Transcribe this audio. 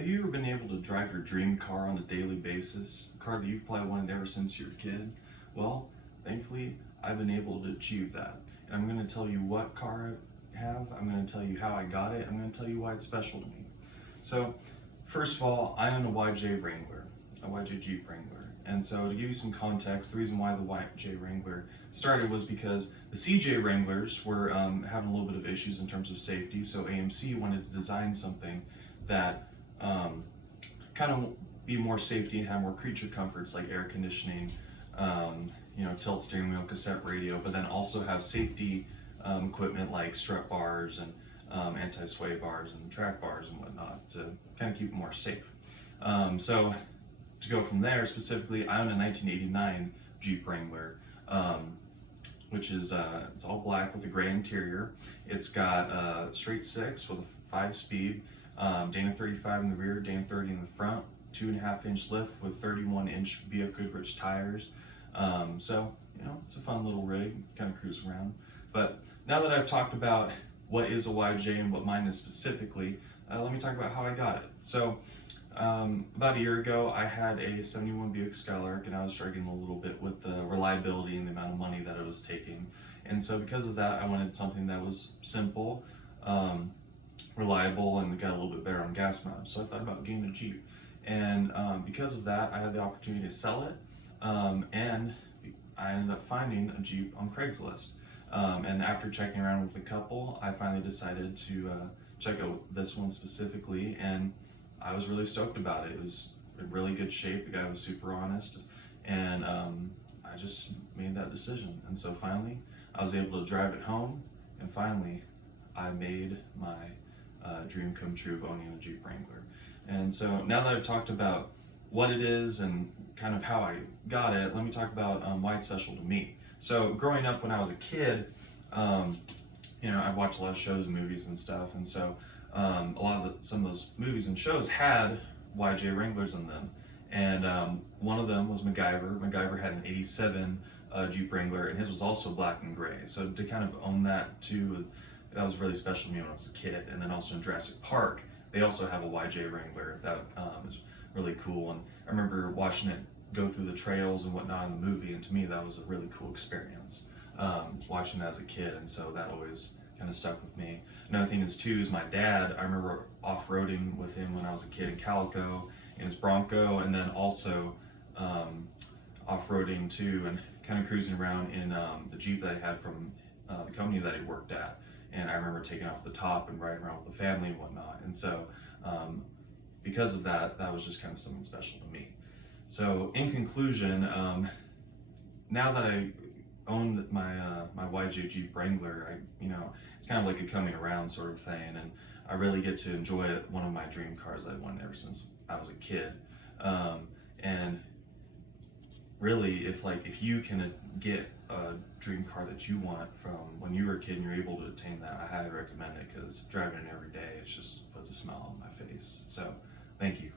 Have you ever been able to drive your dream car on a daily basis? A car that you've probably wanted ever since you were a kid? Well, thankfully, I've been able to achieve that. And I'm going to tell you what car I have, I'm going to tell you how I got it, I'm going to tell you why it's special to me. So, first of all, I own a YJ Wrangler, a YJ Jeep Wrangler. And so to give you some context, the reason why the YJ Wrangler started was because the CJ Wranglers were having a little bit of issues in terms of safety, so AMC wanted to design something that kind of be more safety and have more creature comforts like air conditioning, tilt steering wheel, cassette radio, but then also have safety equipment like strut bars and anti-sway bars and track bars and whatnot to kind of keep it more safe. So to go from there, specifically, I own a 1989 Jeep Wrangler, which is it's all black with a gray interior. It's got a straight six with a 5-speed, Dana 35 in the rear, Dana 30 in the front, 2.5-inch lift with 31-inch BF Goodrich tires. So it's a fun little rig, kind of cruise around. But now that I've talked about what is a YJ and what mine is specifically, let me talk about how I got it. So about a year ago, I had a 71 Buick Skylark, and I was struggling a little bit with the reliability and the amount of money that it was taking. And so because of that, I wanted something that was simple, reliable, and got a little bit better on gas mileage. So I thought about getting a Jeep. And because of that, I had the opportunity to sell it, and I ended up finding a Jeep on Craigslist. And after checking around with a couple, I finally decided to check out this one specifically, and I was really stoked about it. It was in really good shape. The guy was super honest, and I just made that decision. And so finally, I was able to drive it home, and finally, I made my dream come true of owning a Jeep Wrangler. And so now that I've talked about what it is and kind of how I got it, let me talk about why it's special to me. So growing up when I was a kid, I watched a lot of shows and movies and stuff, and so some of those movies and shows had YJ Wranglers in them, and one of them was MacGyver. MacGyver had an '87 Jeep Wrangler, and his was also black and gray. So to kind of own that too, that was really special to me when I was a kid. And then also in Jurassic Park, they also have a YJ Wrangler that is really cool. And I remember watching it go through the trails and whatnot in the movie, and to me that was a really cool experience, watching it as a kid, and so that always kind of stuck with me. Another thing is too is my dad, I remember off-roading with him when I was a kid in Calico in his Bronco, and then also off-roading too and kind of cruising around in the Jeep that I had from the company that he worked at. And I remember taking off the top and riding around with the family and whatnot. And so because of that, that was just kind of something special to me. So in conclusion, now that I own my YJ Jeep Wrangler, it's kind of like a coming around sort of thing, and I really get to enjoy one of my dream cars I've wanted ever since I was a kid. And really, if you can get a dream car that you want from when you were a kid and you're able to attain that, I highly recommend it, because driving it every day, it just puts a smile on my face. So thank you.